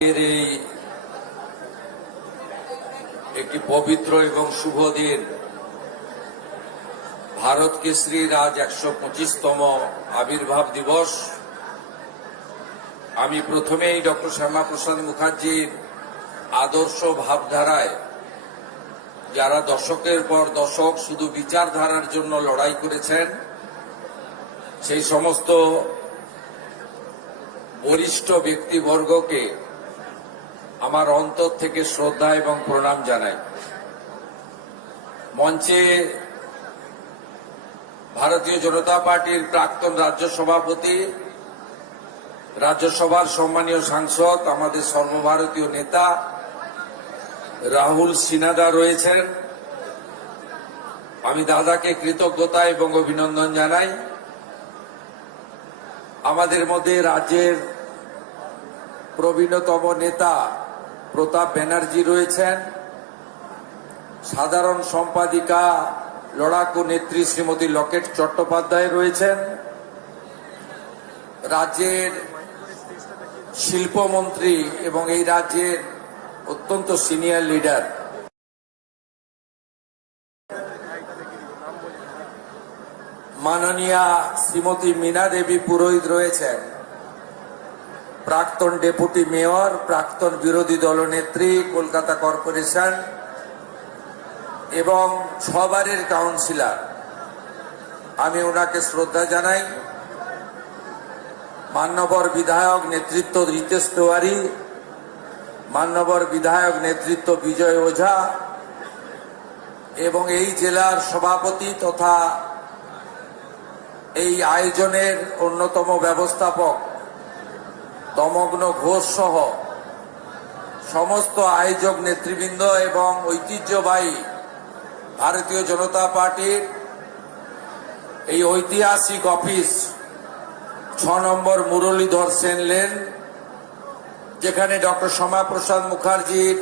এই একটি পবিত্র এবং শুভ দিন, ভারত কেশরীর আজ 125তম আবির্ভাব দিবস। আমি প্রথমেই ডক্টর শ্যামাপ্রসাদ মুখার্জির আদর্শ ভাবধারায় যারা দশকের পর দশক শুধু বিচারধারার জন্য লড়াই করেছেন, সেই সমস্ত বরিষ্ঠ ব্যক্তিবর্গকে আমার অন্তর থেকে শ্রদ্ধা এবং প্রণাম জানাই। মঞ্চে ভারতীয় জনতা পার্টির প্রাক্তন রাজ্য সভাপতি, রাজ্যসভার সম্মানীয় সাংসদ, আমাদের সর্বভারতীয় নেতা রাহুল সিনহা রয়েছেন। আমি দাদাকে কৃতজ্ঞতা এবং অভিনন্দন জানাই। আমাদের মধ্যে রাজ্যের প্রবীণতম নেতা প্রতাপ ব্যানার্জি রয়েছেন, সাধারণ সম্পাদিকা লড়াকু নেত্রী শ্রীমতী লকেট চট্টোপাধ্যায় রয়েছেন, রাজ্যের শিল্পমন্ত্রী এবং এই রাজ্যের অত্যন্ত সিনিয়র লিডার মাননীয়া শ্রীমতী মীনা দেবী পুরোহিত রয়েছেন, প্রাক্তন ডেপুটি মেয়র, প্রাক্তন বিরোধী দলনেত্রী কলকাতা কর্পোরেশন এবং 6 বারের কাউন্সিলর। আমি ওনাকে শ্রদ্ধা জানাই। মান্যবর বিধায়ক নেতৃত্ব রিতেশ তিওয়ারি, মান্যবর বিধায়ক নেতৃত্ব বিজয় ওঝা এবং এই জেলার সভাপতি তথা এই আয়োজনের অন্যতম ব্যবস্থাপক তমগ্ন ঘোষ সহ সমস্ত আয়োজক নেতৃবৃন্দ এবং ঐতিহ্যবাহী ভারতীয় জনতা পার্টির এই ঐতিহাসিক অফিস 6 নম্বর মুরলীধর সেন লেন, যেখানে ডক্টর শ্যামাপ্রসাদ মুখার্জির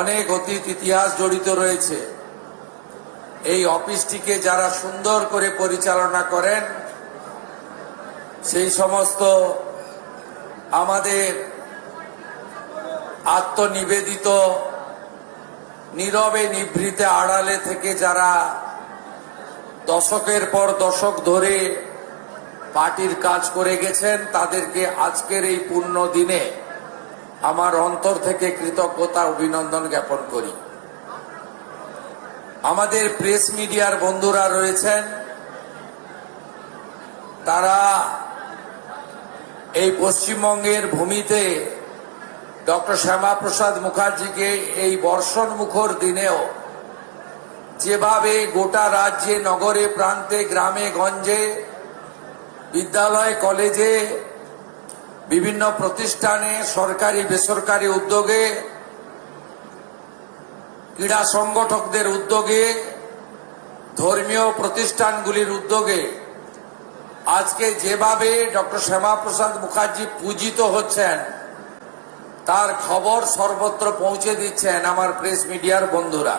অনেক অতীত ইতিহাস জড়িত রয়েছে। এই অফিসটিকে যারা সুন্দর করে পরিচালনা করেন, সেই সমস্ত আমাদের আত্মনিবেদিত নীরবে নিভৃতে আড়ালে থেকে যারা দশকের পর দশক ধরে পার্টির কাজ করে গেছেন, তাদেরকে আজকের এই পূর্ণ দিনে আমার অন্তর থেকে কৃতজ্ঞতা অভিনন্দন জ্ঞাপন করি। আমাদের প্রেস মিডিয়ার বন্ধুরা রয়েছেন, তারা এই পশ্চিমবঙ্গের ভূমিতে ডক্টর শ্যামাপ্রসাদ মুখার্জিকে এই বর্ষণ মুখর দিনেও যেভাবে গোটা রাজ্যে, নগরে, প্রান্তে, গ্রামে, গঞ্জে, বিদ্যালয়, কলেজে, বিভিন্ন প্রতিষ্ঠানে, সরকারি বেসরকারি উদ্যোগে, ক্রীড়া সংগঠকদের উদ্যোগে, ধর্মীয় প্রতিষ্ঠানগুলির উদ্যোগে আজকে যেভাবে ডক্টর শ্যামাপ্রসাদ মুখার্জি পূজিত হচ্ছেন, তার খবর সর্বত্র পৌঁছে দিচ্ছেন আমার প্রেস মিডিয়ার বন্ধুরা।